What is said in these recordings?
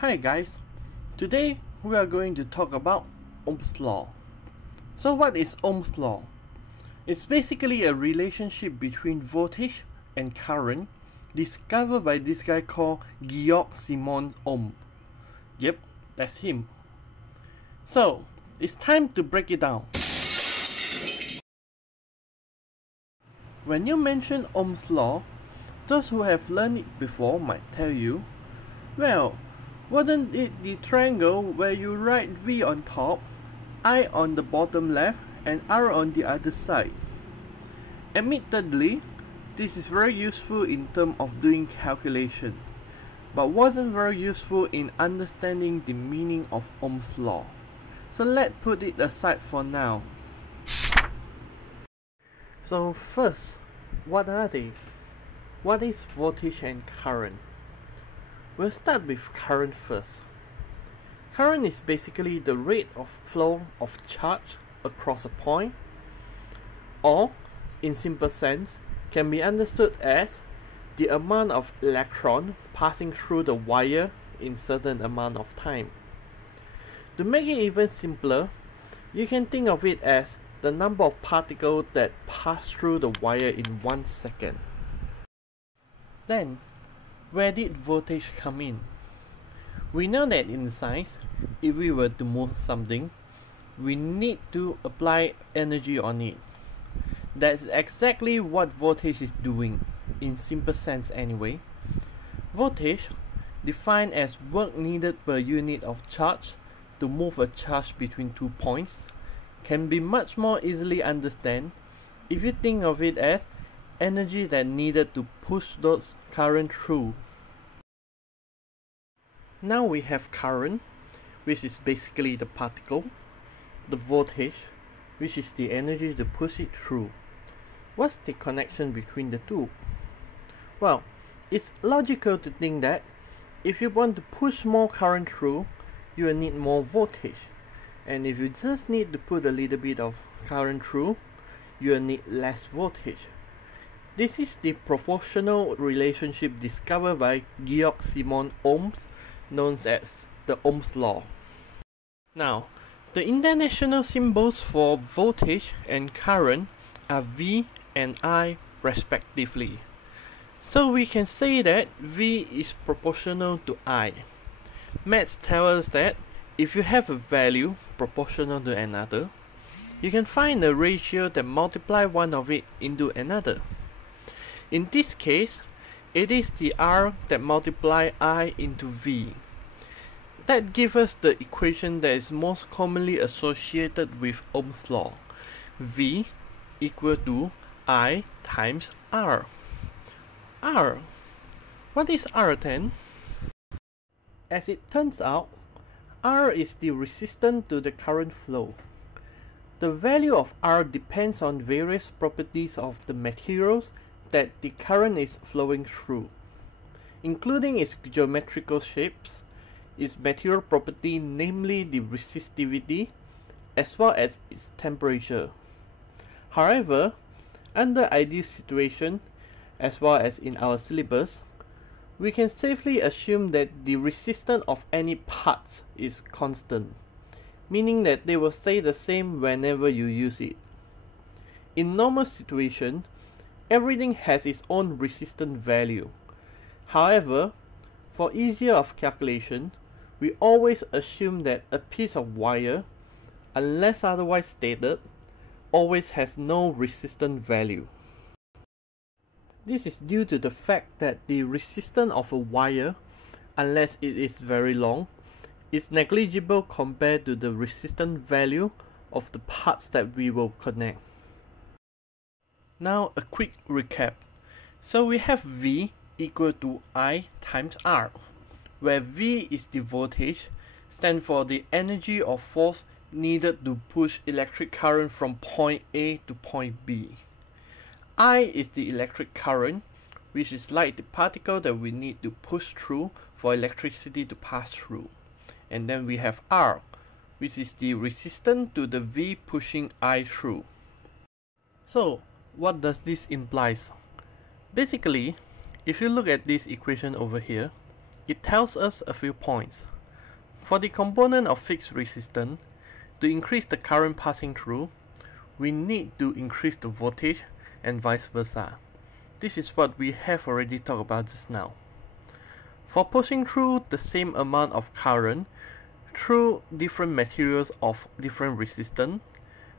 Hi guys, today we are going to talk about Ohm's law. So what is Ohm's law? It's basically a relationship between voltage and current discovered by this guy called Georg Simon Ohm. Yep, that's him. So it's time to break it down. When you mention Ohm's law, those who have learned it before might tell you, well, wasn't it the triangle where you write V on top, I on the bottom left, and R on the other side? Admittedly, this is very useful in terms of doing calculation, but wasn't very useful in understanding the meaning of Ohm's law. So let's put it aside for now. So first, what are they? What is voltage and current? We'll start with current first. Current is basically the rate of flow of charge across a point, or in simple sense, can be understood as the amount of electron passing through the wire in certain amount of time. To make it even simpler, you can think of it as the number of particles that pass through the wire in 1 second. Then, where did voltage come in? We know that in science, if we were to move something, we need to apply energy on it. That's exactly what voltage is doing, in simple sense anyway. Voltage, defined as work needed per unit of charge to move a charge between 2 points, can be much more easily understood if you think of it as energy that needed to push those current through. Now we have current, which is basically the particle, the voltage, which is the energy to push it through. What's the connection between the two? Well, it's logical to think that if you want to push more current through, you will need more voltage. And if you just need to put a little bit of current through, you will need less voltage. This is the proportional relationship discovered by Georg Simon Ohm, known as the Ohm's law. Now, the international symbols for voltage and current are V and I respectively. So we can say that V is proportional to I. Maths tells us that if you have a value proportional to another, you can find a ratio that multiply one of it into another. In this case, it is the R that multiply I into V. That gives us the equation that is most commonly associated with Ohm's law. V equal to I times R. R. What is R then? As it turns out, R is the resistance to the current flow. The value of R depends on various properties of the materials that the current is flowing through, including its geometrical shapes, its material property, namely the resistivity, as well as its temperature. However, under ideal situation, as well as in our syllabus, we can safely assume that the resistance of any parts is constant, meaning that they will stay the same whenever you use it. In normal situation, everything has its own resistance value. However, for easier of calculation, we always assume that a piece of wire, unless otherwise stated, always has no resistance value. This is due to the fact that the resistance of a wire, unless it is very long, is negligible compared to the resistance value of the parts that we will connect. Now a quick recap. So we have V equal to I times R, where V is the voltage, stands for the energy or force needed to push electric current from point A to point B. I is the electric current, which is like the particle that we need to push through for electricity to pass through. And then we have R, which is the resistance to the V pushing I through. So, what does this imply? Basically, if you look at this equation over here, It tells us a few points. For the component of fixed resistance, to increase the current passing through, we need to increase the voltage and vice versa. This is what we have already talked about just now. For pushing through the same amount of current through different materials of different resistance,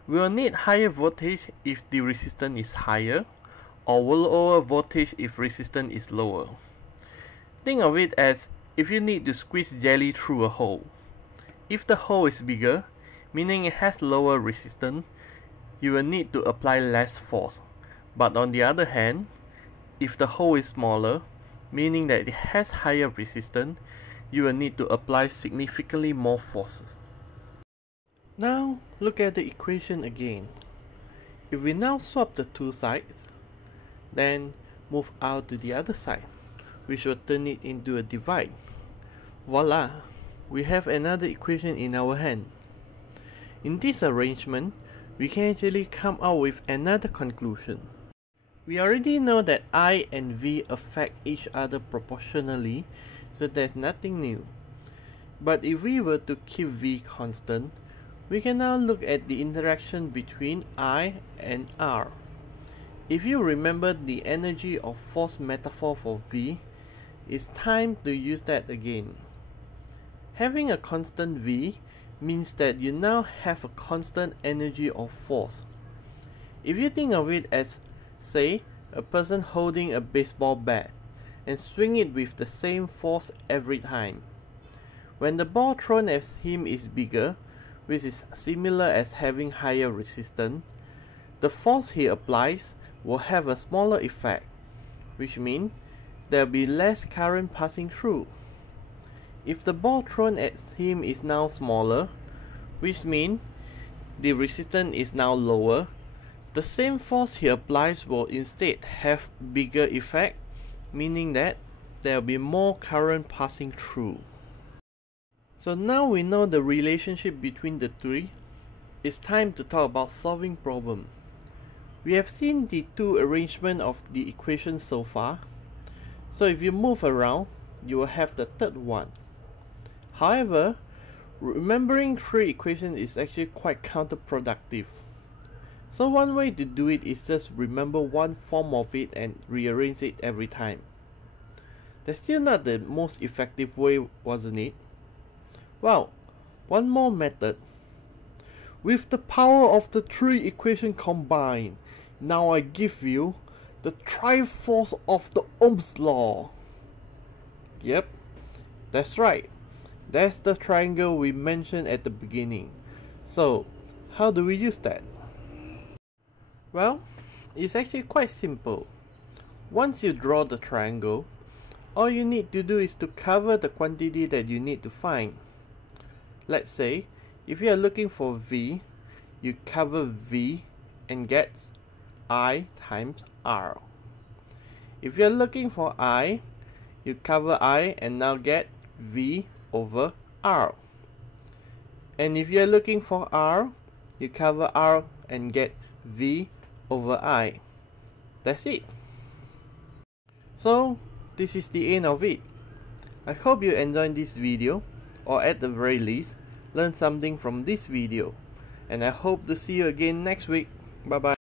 we will need higher voltage if the resistance is higher, or lower voltage if resistance is lower. Think of it as if you need to squeeze jelly through a hole. If the hole is bigger, meaning it has lower resistance, you will need to apply less force. But on the other hand, if the hole is smaller, meaning that it has higher resistance, you will need to apply significantly more forces. Now look at the equation again. If we now swap the two sides, then move out to the other side, which will turn it into a divide. Voila! We have another equation in our hand. In this arrangement, we can actually come out with another conclusion. We already know that I and V affect each other proportionally, so there's nothing new. But if we were to keep V constant, we can now look at the interaction between I and R. If you remember the energy of force metaphor for V, it's time to use that again. Having a constant V means that you now have a constant energy of force. If you think of it as, say, a person holding a baseball bat and swing it with the same force every time. When the ball thrown at him is bigger, which is similar as having higher resistance, the force he applies will have a smaller effect, which means there will be less current passing through. If the ball thrown at him is now smaller, which means the resistance is now lower, the same force he applies will instead have bigger effect, meaning that there will be more current passing through. So now we know the relationship between the three, it's time to talk about solving problem. We have seen the two arrangements of the equations so far, so if you move around, you will have the third one. However, remembering three equations is actually quite counterproductive. So one way to do it is just remember one form of it and rearrange it every time. That's still not the most effective way, wasn't it? Well, one more method. With the power of the three equations combined, now I give you the Triforce of the Ohm's law. Yep, that's right. That's the triangle we mentioned at the beginning. So, how do we use that? Well, it's actually quite simple. Once you draw the triangle, all you need to do is to cover the quantity that you need to find. Let's say, if you are looking for V, you cover V and get I times R. If you are looking for I, you cover I and now get V over R. And if you are looking for R, you cover R and get V over I. That's it. So this is the end of it. I hope you enjoyed this video, or at the very least learn something from this video, and I hope to see you again next week. Bye bye.